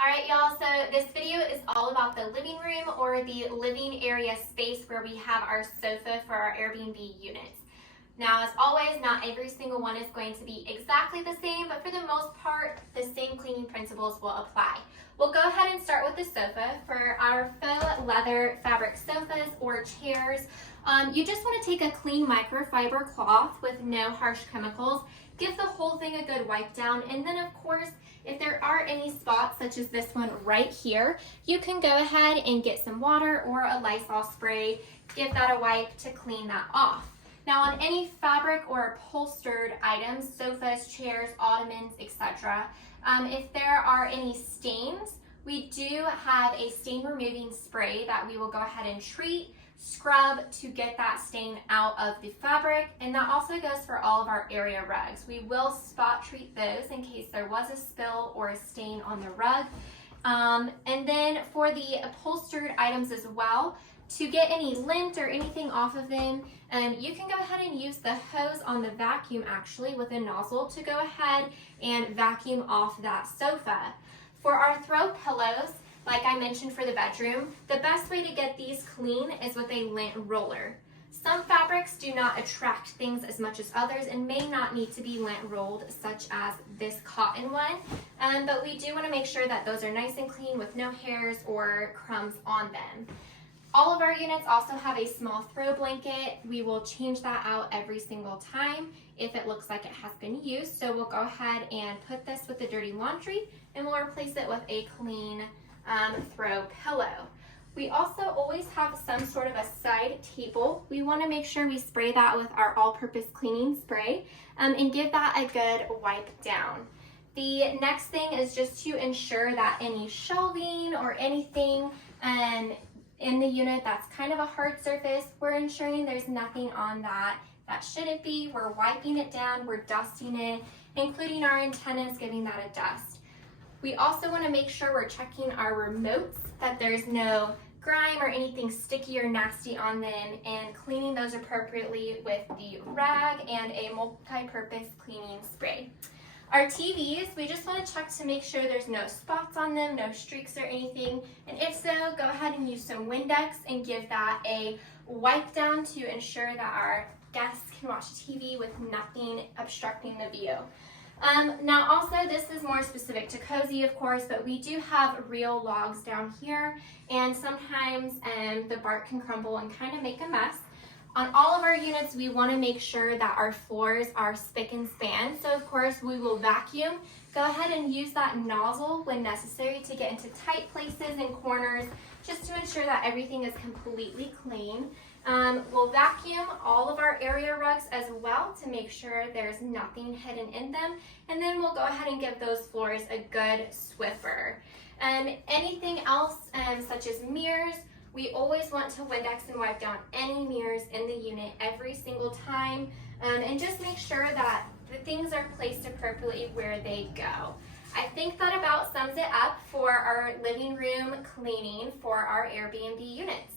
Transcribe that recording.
Alright y'all, so this video is all about the living room or the living area space where we have our sofa for our Airbnb units. Now, as always, not every single one is going to be exactly the same, but for the most part, the same cleaning principles will apply. We'll go ahead and start with the sofa. For our faux leather fabric sofas or chairs, you just want to take a clean microfiber cloth with no harsh chemicals, give the whole thing a good wipe down, and then of course, if there are any spots such as this one right here, you can go ahead and get some water or a Lysol spray, give that a wipe to clean that off. Now on any fabric or upholstered items, sofas, chairs, ottomans, etc., if there are any stains, we do have a stain removing spray that we will go ahead and treat, scrub to get that stain out of the fabric, and that also goes for all of our area rugs. We will spot treat those in case there was a spill or a stain on the rug. And then for the upholstered items as well, to get any lint or anything off of them, you can go ahead and use the hose on the vacuum actually with a nozzle to go ahead and vacuum off that sofa. For our throw pillows, like I mentioned for the bedroom, the best way to get these clean is with a lint roller. Some fabrics do not attract things as much as others and may not need to be lint rolled, such as this cotton one, but we do want to make sure that those are nice and clean with no hairs or crumbs on them. All of our units also have a small throw blanket. We will change that out every single time if it looks like it has been used. So we'll go ahead and put this with the dirty laundry and we'll replace it with a clean throw pillow. We also always have some sort of a side table. We want to make sure we spray that with our all-purpose cleaning spray and give that a good wipe down. The next thing is just to ensure that any shelving or anything in the unit that's kind of a hard surface, we're ensuring there's nothing on that shouldn't be. We're wiping it down, we're dusting it, including our antennas, giving that a dust. We also want to make sure we're checking our remotes, that there's no grime or anything sticky or nasty on them, and cleaning those appropriately with the rag and a multi-purpose cleaning spray. Our TVs, we just want to check to make sure there's no spots on them, no streaks or anything, and if so, go ahead and use some Windex and give that a wipe down to ensure that our guests can watch TV with nothing obstructing the view. Now also, this is more specific to cozy, of course, but we do have real logs down here, and sometimes the bark can crumble and kind of make a mess. On all of our units, we want to make sure that our floors are spick and span, so of course we will vacuum. Go ahead and use that nozzle when necessary to get into tight places and corners, just to ensure that everything is completely clean. We'll vacuum all of our area rugs as well to make sure there's nothing hidden in them, and then we'll go ahead and give those floors a good Swiffer. Anything else such as mirrors, we always want to Windex and wipe down any mirrors in the unit every single time, and just make sure that the things are placed appropriately where they go. I think that about sums it up for our living room cleaning for our Airbnb units.